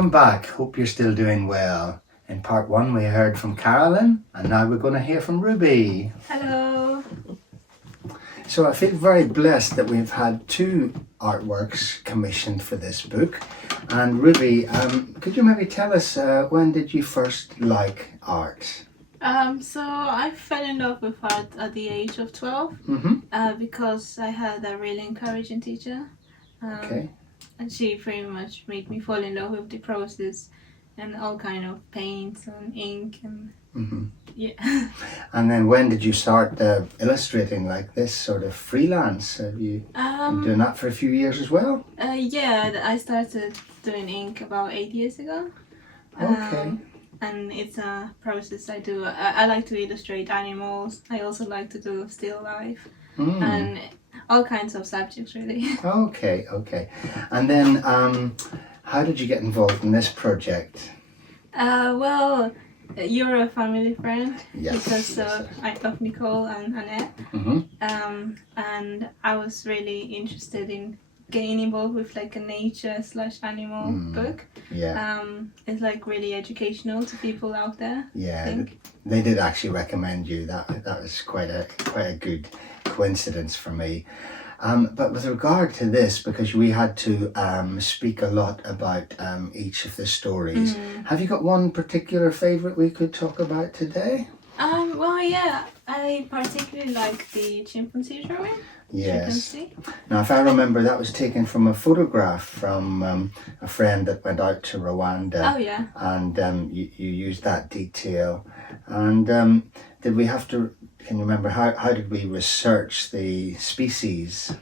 welcome back. Hope you're still doing well. In part one we heard from Carolyn, and now we're going to hear from Ruby. Hello. So I feel very blessed that we've had two artworks commissioned for this book. And Ruby, could you maybe tell us when did you first like art? So I fell in love with art at the age of 12 because I had a really encouraging teacher. Okay. And she pretty much made me fall in love with the process and all kind of paints and ink and yeah. And then when did you start illustrating like this sort of freelance? Have you been doing that for a few years as well? Yeah, I started doing ink about 8 years ago. Okay. And it's a process I do. I like to illustrate animals. I also like to do still life and all kinds of subjects really. Okay. And then how did you get involved in this project? Well, you're a family friend. Yes. Because I love Nicole and Annette. And I was really interested in getting involved with like a nature/animal book. Yeah. It's like really educational to people out there. Yeah. I think. They did actually recommend you. That was quite a good coincidence for me. But with regard to this, because we had to speak a lot about each of the stories, have you got one particular favourite we could talk about today? Well, yeah, I particularly like the chimpanzee drawing. Yes. Now, if I remember, that was taken from a photograph from a friend that went out to Rwanda. Oh, yeah. And you used that detail. And did we have to? Can you remember how did we research the species?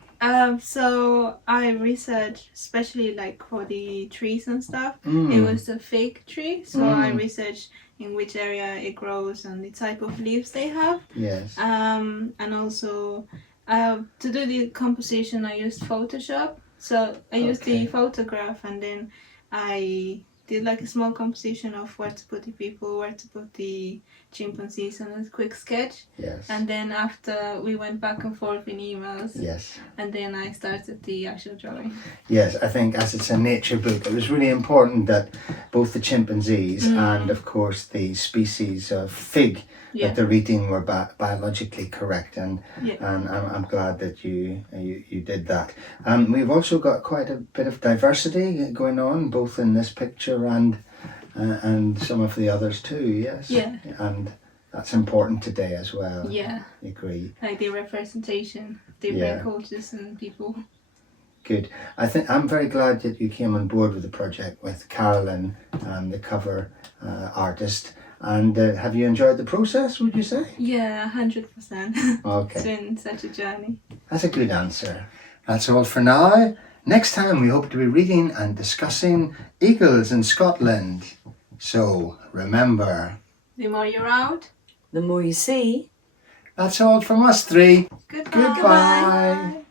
So I researched, especially like for the trees and stuff. It was a fig tree, so I researched in which area it grows and the type of leaves they have. Yes. And also to do the composition, I used Photoshop. So I used the photograph and then I did like a small composition of where to put the people, where to put the chimpanzees, and a quick sketch. Yes. And then after we went back and forth in emails. Yes. And then I started the actual drawing. Yes, I think as it's a nature book, it was really important that both the chimpanzees and of course the species of fig that they're eating were biologically correct, and I'm glad that you did that. We've also got quite a bit of diversity going on, both in this picture and some of the others too. Yes. Yeah. And that's important today as well. Yeah. I agree. Like the representation of different cultures and people. Good. I think I'm very glad that you came on board with the project with Carolyn, the cover artist. And have you enjoyed the process, would you say? Yeah, 100%. Okay. It's been such a journey. That's a good answer. That's all for now. Next time we hope to be reading and discussing eagles in Scotland. So remember, The more you're out, the more you see. that's all from us three. goodbye. Goodbye.